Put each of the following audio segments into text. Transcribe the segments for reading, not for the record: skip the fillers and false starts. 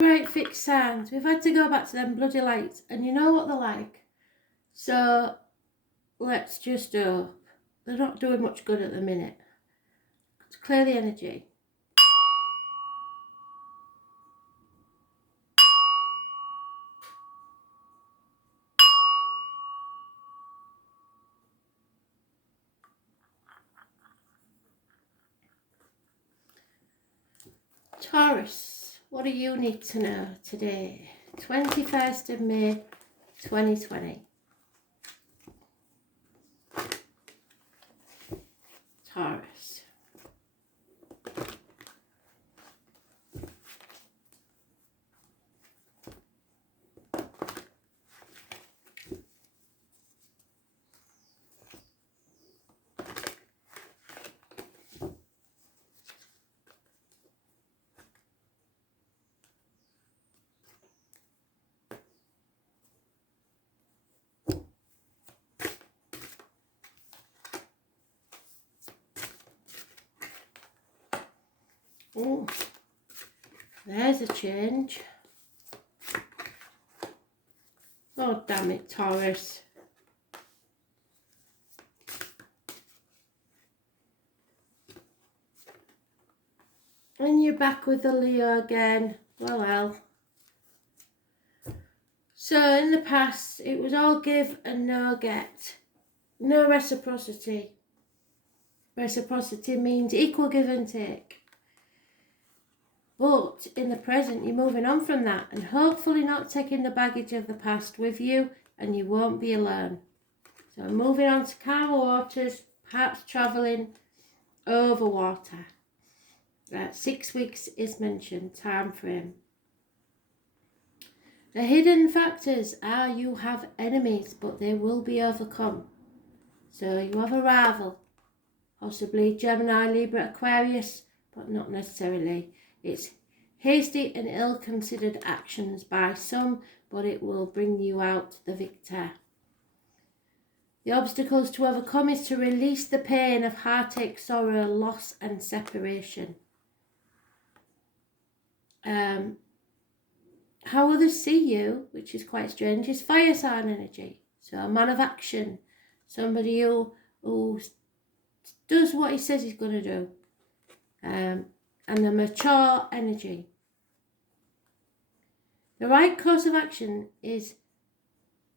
Right, fixed signs. We've had to go back to them bloody lights, and you know what they're like. So let's just hope. They're not doing much good at the minute. Let's clear the energy. Taurus, what do you need to know today? 21st of May 2020. Taurus. Oh, there's a change. Oh, damn it, Taurus. And you're back with the Leo again. Well. So in the past, it was all give and no get. No reciprocity. Reciprocity means equal give and take. But in the present, you're moving on from that and hopefully not taking the baggage of the past with you, and you won't be alone. So moving on to calmer waters, perhaps travelling over water. 6 weeks is mentioned, time frame. The hidden factors are you have enemies, but they will be overcome. So you have a rival, possibly Gemini, Libra, Aquarius, but not necessarily. It's hasty and ill-considered actions by some, but it will bring you out the victor. The obstacles to overcome is to release the pain of heartache, sorrow, loss and separation. How others see you, which is quite strange, is fire sign energy. So a man of action, somebody who does what he says he's going to do. And a mature energy. The right course of action is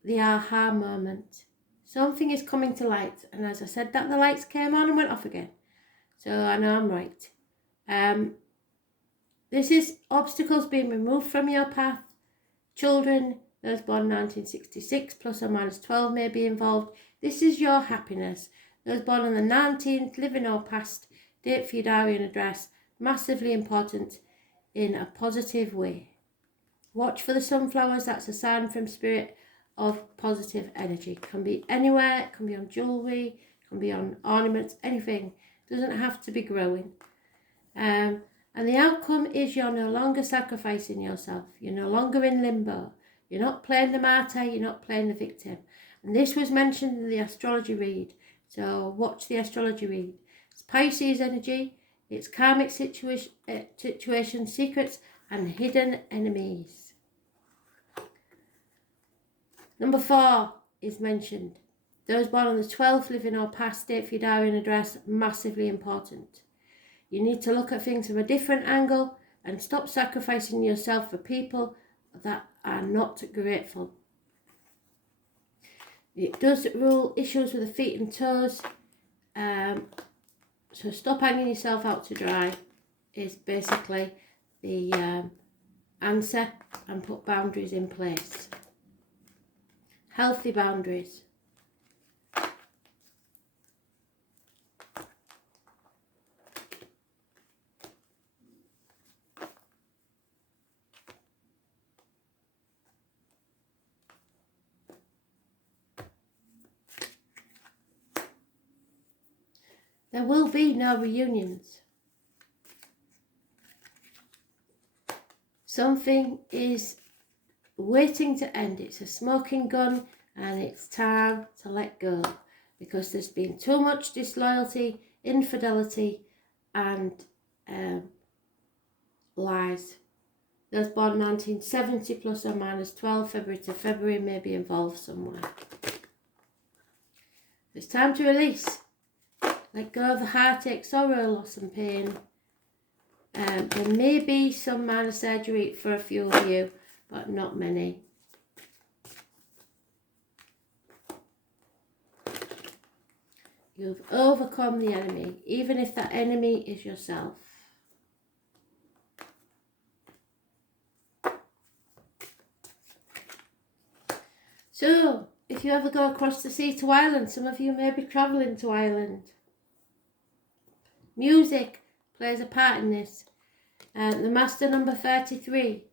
the aha moment. Something is coming to light. And as I said that, the lights came on and went off again. So I know I'm right. This is obstacles being removed from your path. Children, those born 1966, plus or minus 12 may be involved. This is your happiness. Those born on the 19th, living or past, date for your diary and address, massively important in a positive way. Watch for the sunflowers, that's a sign from spirit of positive energy. It can be anywhere, it can be on jewellery, it can be on ornaments, anything. It doesn't have to be growing. And the outcome is you're no longer sacrificing yourself. You're no longer in limbo. You're not playing the martyr, you're not playing the victim. And this was mentioned in the astrology read. So watch the astrology read. It's Pisces energy. It's karmic situation, secrets and hidden enemies. Number 4 is mentioned. Those born on the 12th, living or past, date for your diary and address, massively important. You need to look at things from a different angle and stop sacrificing yourself for people that are not grateful. It does rule issues with the feet and toes. So stop hanging yourself out to dry is basically the answer, and put boundaries in place. Healthy boundaries. There will be no reunions. Something is waiting to end. It's a smoking gun and it's time to let go, because there's been too much disloyalty, infidelity and lies. Those born 1970 plus or minus 12 February to February may be involved somewhere. It's time to release. Let go of the heartache, sorrow, loss and pain. There may be some minor surgery for a few of you, but not many. You've overcome the enemy, even if that enemy is yourself. So, if you ever go across the sea to Ireland, some of you may be travelling to Ireland. Music plays a part in this. The Master number 33.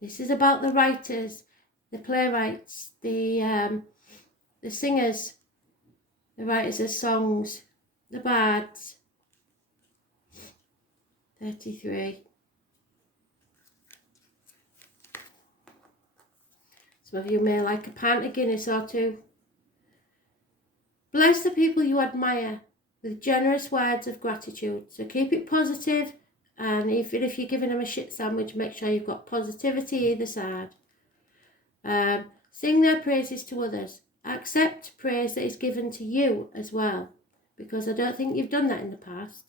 This is about the writers, the playwrights, the singers, the writers of songs, the bards. 33. Some of you may like a pint of Guinness or two. Bless the people you admire with generous words of gratitude. So keep it positive, and even if you're giving them a shit sandwich, make sure you've got positivity either side. Sing their praises to others. Accept praise that is given to you as well, because I don't think you've done that in the past.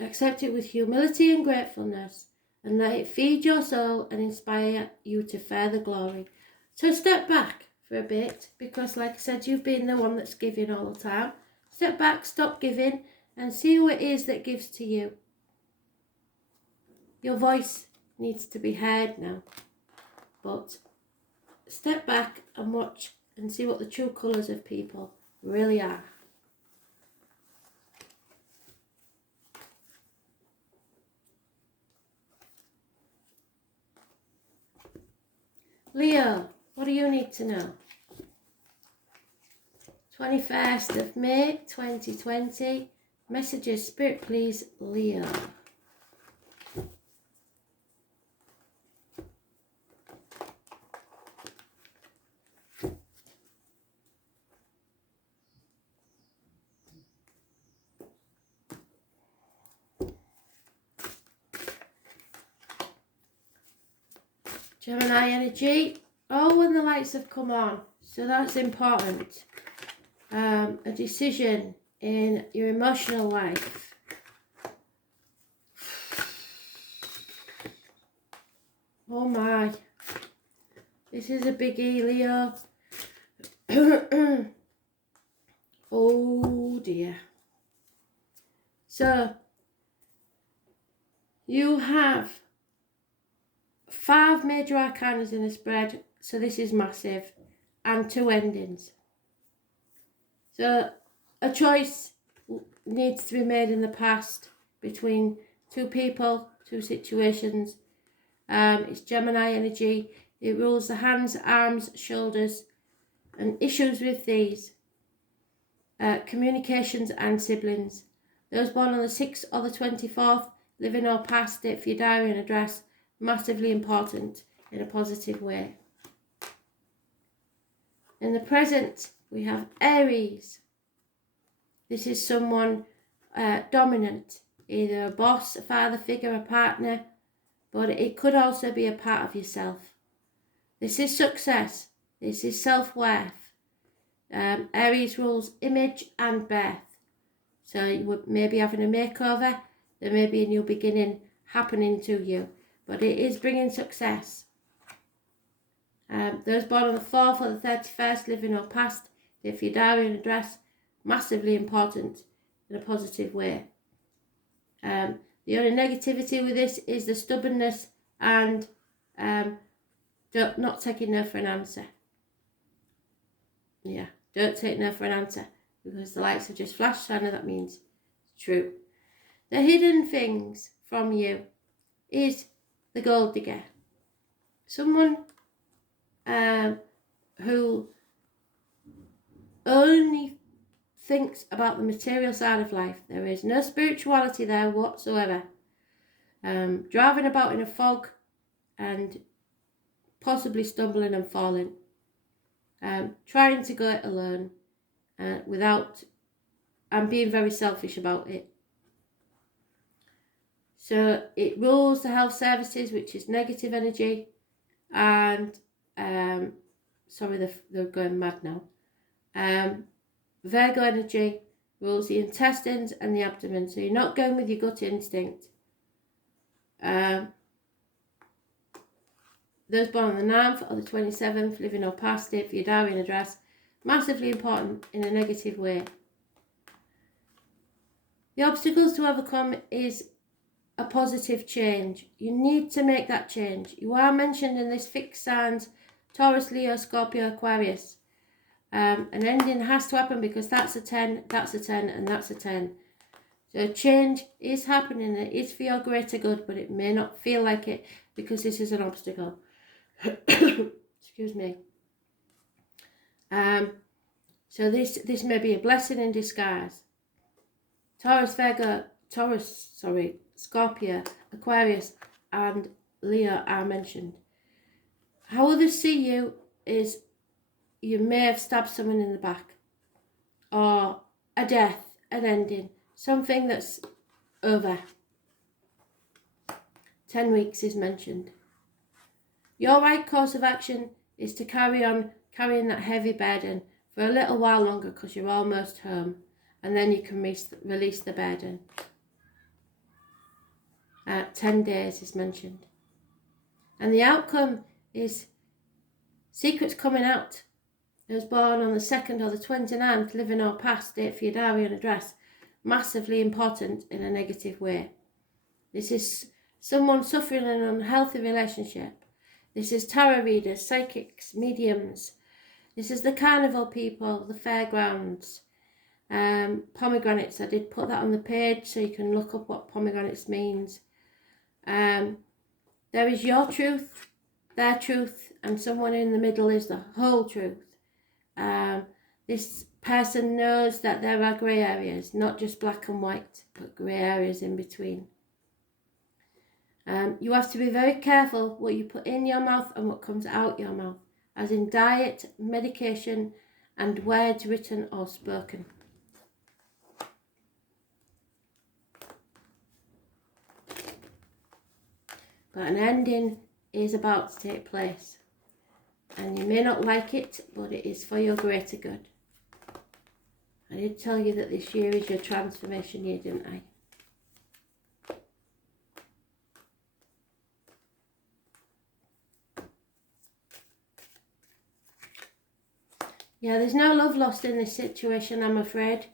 Accept it with humility and gratefulness, and let it feed your soul and inspire you to further glory. So step back for a bit, because like I said, you've been the one that's giving all the time. Step back, stop giving, and see who it is that gives to you. Your voice needs to be heard now, but step back and watch and see what the true colours of people really are. Leo, what do you need to know? 21st of May 2020. Messages, Spirit please, Leo. Gemini energy. Oh, when the lights have come on. So that's important. A decision in your emotional life. Oh my. This is a biggie, Leo. Oh dear. So, you have 5 major arcanas in a spread, so this is massive, and 2 endings. So a choice needs to be made in the past between 2 people, 2 situations. It's Gemini energy. It rules the hands, arms, shoulders, and issues with these. Communications and siblings. Those born on the 6th or the 24th, living or past it for your diary and address, massively important in a positive way. In the present, we have Aries. This is someone dominant, either a boss, a father figure, a partner, but it could also be a part of yourself. This is success. This is self-worth. Aries rules image and birth. So you may be having a makeover. There may be a new beginning happening to you, but it is bringing success. Those born on the 4th or the 31st, living or past, if your diary and address, massively important in a positive way. The only negativity with this is the stubbornness and not taking no for an answer. Yeah, don't take no for an answer, because the lights have just flashed, so I know that means it's true. The hidden things from you is the gold digger. Someone who only thinks about the material side of life. There is no spirituality there whatsoever. Driving about in a fog and possibly stumbling and falling. Trying to go it alone without and being very selfish about it. So it rules the health services, which is negative energy, and sorry, they're going mad now. Virgo energy rules the intestines and the abdomen, so you're not going with your gut instinct. Those born on the 9th or the 27th, living or past it for your diary and address, massively important in a negative way. The obstacles to overcome is a positive change. You need to make that change. You are mentioned in this fixed signs, Taurus, Leo, Scorpio, Aquarius. An ending has to happen because that's a 10, that's a 10, and that's a 10. So change is happening. It is for your greater good, but it may not feel like it because this is an obstacle. Excuse me. So this may be a blessing in disguise. Scorpio, Aquarius, and Leo are mentioned. How others see you is you may have stabbed someone in the back, or a death, an ending, something that's over. 10 weeks is mentioned. Your right course of action is to carry on carrying that heavy burden for a little while longer because you're almost home, and then you can release the burden. 10 days is mentioned. And the outcome is secrets coming out. Those born on the 2nd or the 29th, living or past, date for your diary and address, massively important in a negative way. This is someone suffering an unhealthy relationship. This is tarot readers, psychics, mediums. This is the carnival people, the fairgrounds, pomegranates. I did put that on the page so you can look up what pomegranates means. There is your truth, their truth, and someone in the middle is the whole truth. This person knows that there are grey areas, not just black and white, but grey areas in between. You have to be very careful what you put in your mouth and what comes out your mouth, as in diet, medication, and words written or spoken. But an ending is about to take place, and you may not like it, but it is for your greater good. I did tell you that this year is your transformation year, didn't I? Yeah, there's no love lost in this situation, I'm afraid.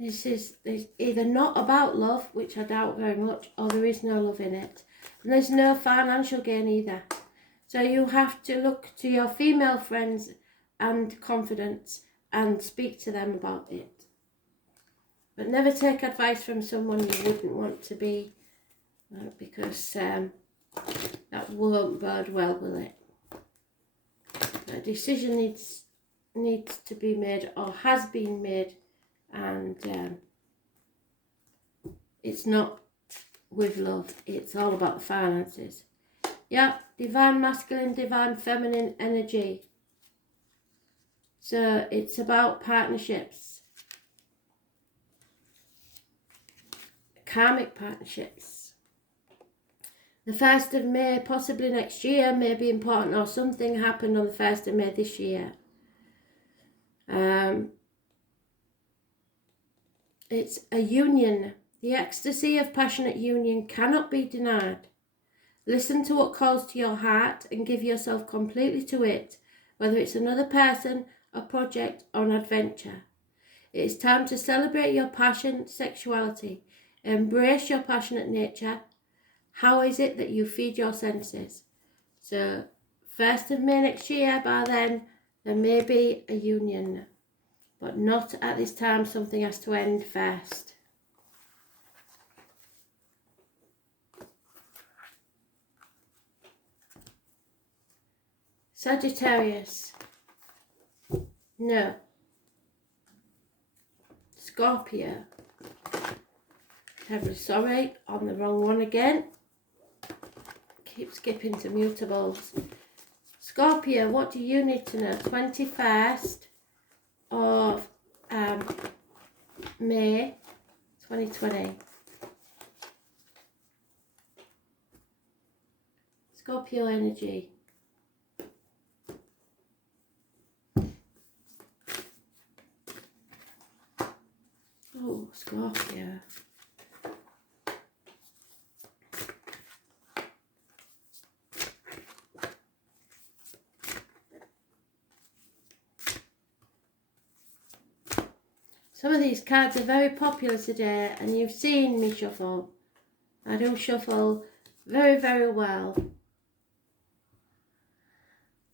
This is either not about love, which I doubt very much, or there is no love in it. And there's no financial gain either. So you have to look to your female friends and confidants and speak to them about it. But never take advice from someone you wouldn't want to be, because that won't bode well with it. A decision needs to be made, or has been made, and it's not with love. It's all about the finances. Yeah, divine masculine, divine feminine energy. So it's about partnerships, karmic partnerships. The 1st of May, possibly next year, may be important, or something happened on the 1st of May this year. It's a union. The ecstasy of passionate union cannot be denied. Listen to what calls to your heart and give yourself completely to it, whether it's another person, a project, or an adventure. It is time to celebrate your passion, sexuality. Embrace your passionate nature. How is it that you feed your senses? So, 1st of May next year, by then, there may be a union. But not at this time. Something has to end first. Sagittarius. No. Scorpio. Terribly sorry, on the wrong one again. Keep skipping to mutables. Scorpio, what do you need to know? 21st of May 2020. Scorpio energy. Oh, Scorpio. Some of these cards are very popular today, and you've seen me shuffle. I do shuffle very, very well.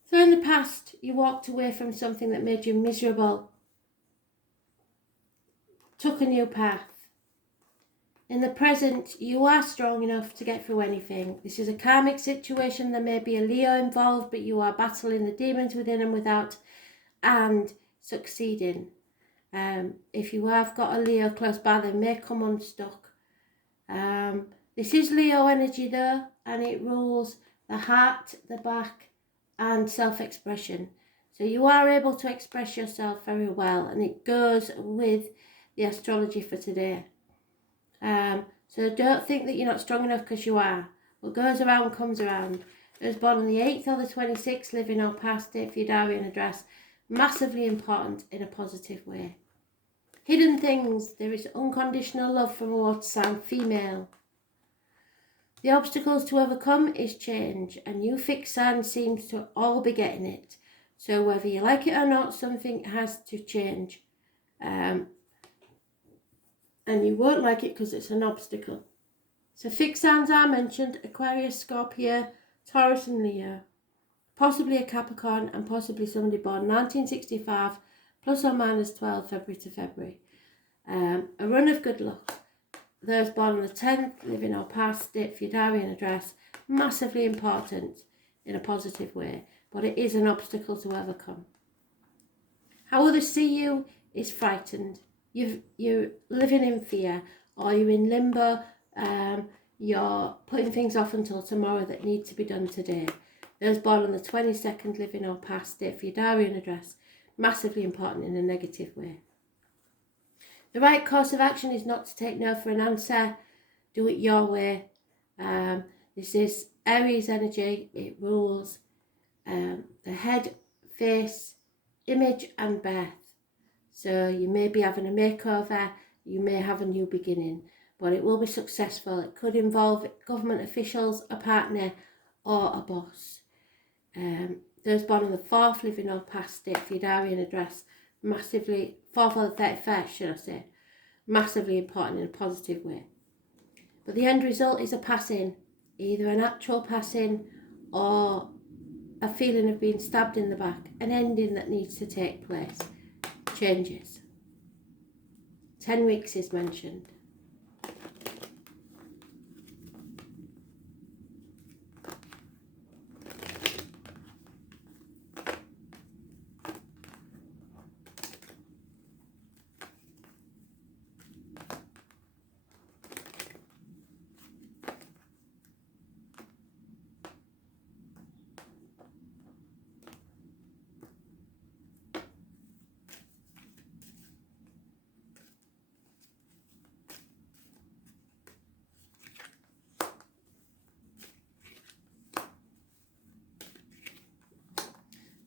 So in the past, you walked away from something that made you miserable, took a new path. In the present, you are strong enough to get through anything. This is a karmic situation. There may be a Leo involved, but you are battling the demons within and without and succeeding. If you have got a Leo close by, they may come unstuck. This is Leo energy though, and it rules the heart, the back, and self-expression. So you are able to express yourself very well, and it goes with the astrology for today. So don't think that you're not strong enough, because you are. What goes around comes around. Those born on the 8th or the 26th, living or past it for your diary and address, massively important in a positive way. Hidden things. There is unconditional love from a water sign, female. The obstacles to overcome is change, and you fixed sign seems to all be getting it. So whether you like it or not, something has to change. And you won't like it because it's an obstacle. So fixed signs are mentioned: Aquarius, Scorpio, Taurus and Leo. Possibly a Capricorn, and possibly somebody born 1965, plus or minus 12 February to February. A run of good luck. Those born on the 10th, living or past it for your diary and address, massively important in a positive way, but it is an obstacle to overcome. How others see you is frightened. You're living in fear, or you're in limbo. You're putting things off until tomorrow that need to be done today. Those born on the 22nd, living or past it for your diary and address, massively important in a negative way. The right course of action is not to take no for an answer. Do it your way. This is Aries energy. It rules the head, face, image and birth. So you may be having a makeover, you may have a new beginning, but it will be successful. It could involve government officials, a partner or a boss. Those born on the 4th, living or past it for your diary and address, massively, 4th or the 31st should I say, massively important in a positive way. But the end result is a passing, either an actual passing or a feeling of being stabbed in the back, an ending that needs to take place. Changes. 10 weeks is mentioned.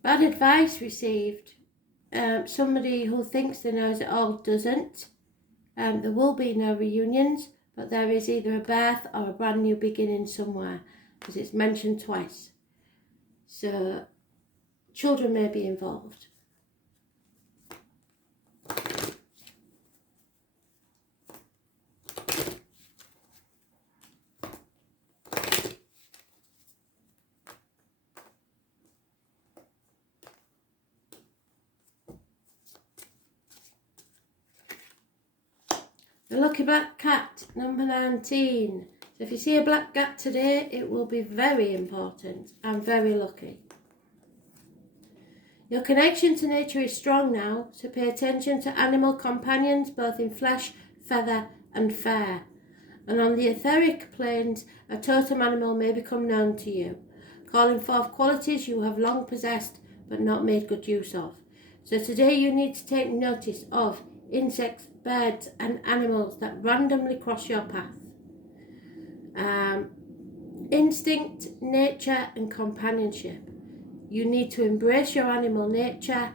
Bad advice received. Somebody who thinks they knows it all doesn't. There will be no reunions, but there is either a birth or a brand new beginning somewhere, because it's mentioned twice. So children may be involved. The lucky black cat, number 19. So if you see a black cat today, it will be very important and very lucky. Your connection to nature is strong now, so pay attention to animal companions, both in flesh, feather and fur. And on the etheric planes, a totem animal may become known to you, calling forth qualities you have long possessed but not made good use of. So today you need to take notice of insects, birds and animals that randomly cross your path. In instinct, nature and companionship. You need to embrace your animal nature,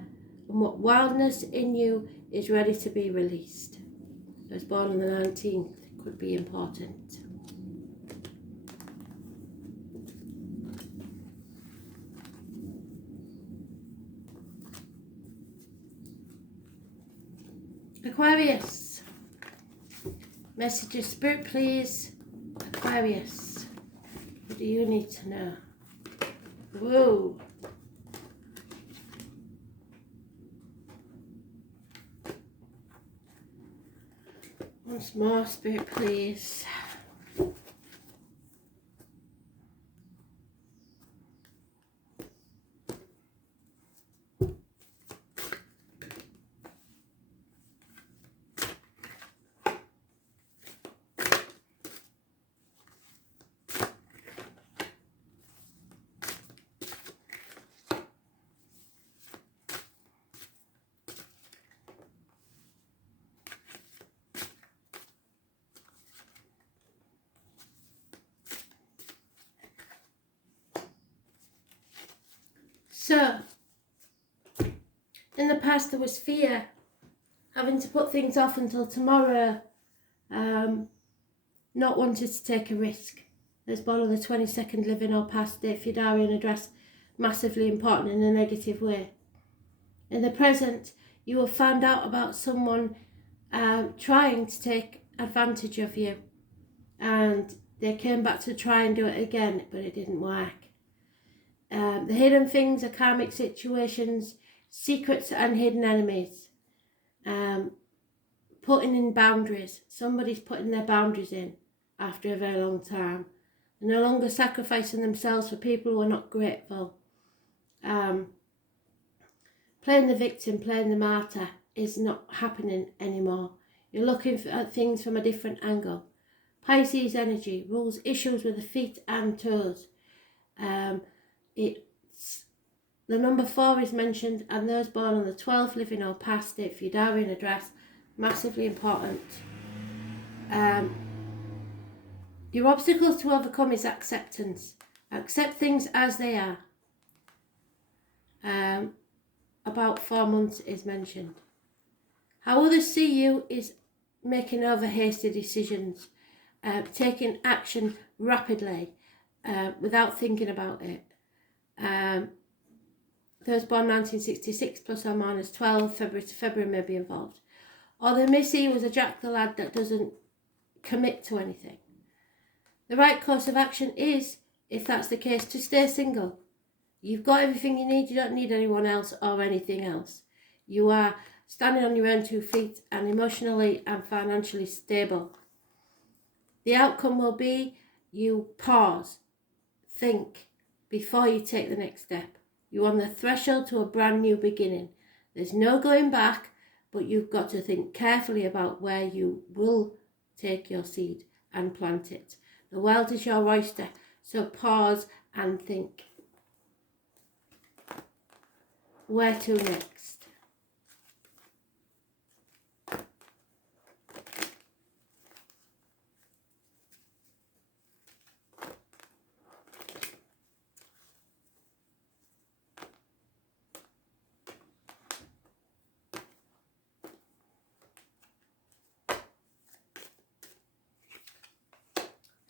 and what wildness in you is ready to be released. Those born on the 19th could be important. Aquarius. Messages, Spirit, please. Aquarius. What do you need to know? Whoa. Once more, Spirit, please. So, in the past there was fear, having to put things off until tomorrow, not wanting to take a risk. There's born on the 22nd, living or past date, Fidarian address, massively important in a negative way. In the present, you have found out about someone trying to take advantage of you, and they came back to try and do it again, but it didn't work. The hidden things are karmic situations, secrets and hidden enemies. Putting in boundaries. Somebody's putting their boundaries in after a very long time. They're no longer sacrificing themselves for people who are not grateful. Playing the victim, playing the martyr is not happening anymore. You're looking at things from a different angle. Pisces energy rules issues with the feet and toes. The number 4 is mentioned, and those born on the 12th, living or past date, Fidarian address, massively important. Your obstacles to overcome is acceptance. Accept things as they are. About 4 months is mentioned. How others see you is making over hasty decisions, taking action rapidly without thinking about it. Those born 1966 plus or minus 12, February to February may be involved. Or they may see you as a Jack the Lad that doesn't commit to anything. The right course of action is, if that's the case, to stay single. You've got everything you need. You don't need anyone else or anything else. You are standing on your own 2 feet and emotionally and financially stable. The outcome will be you pause, think before you take the next step. You're on the threshold to a brand new beginning. There's no going back, but you've got to think carefully about where you will take your seed and plant it. The world is your oyster, so pause and think. Where to next?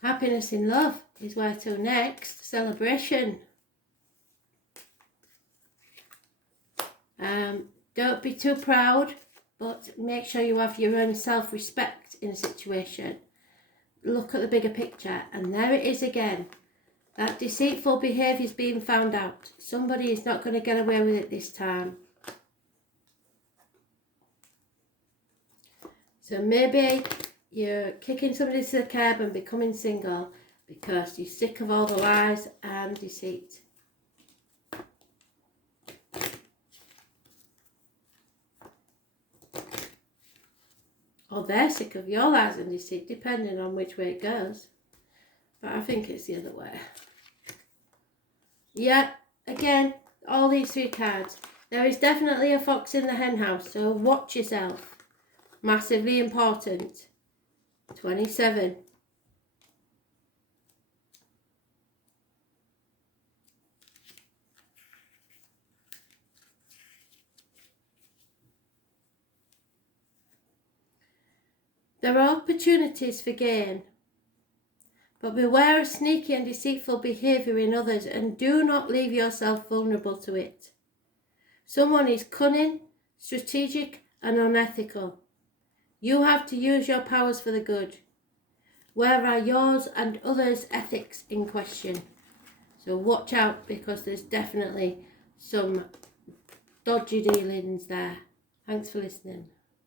Happiness in love is where to next. Celebration. Don't be too proud, but make sure you have your own self-respect in a situation. Look at the bigger picture, and there it is again. That deceitful behaviour is being found out. Somebody is not going to get away with it this time. So maybe you're kicking somebody to the curb and becoming single because you're sick of all the lies and deceit. Or they're sick of your lies and deceit, depending on which way it goes. But I think it's the other way. Yeah, again, all these 3 cards. There is definitely a fox in the hen house, so watch yourself. Massively important. 27. There are opportunities for gain, but beware of sneaky and deceitful behaviour in others, and do not leave yourself vulnerable to it. Someone is cunning, strategic and unethical. You have to use your powers for the good. Where are yours and others' ethics in question? So watch out, because there's definitely some dodgy dealings there. Thanks for listening.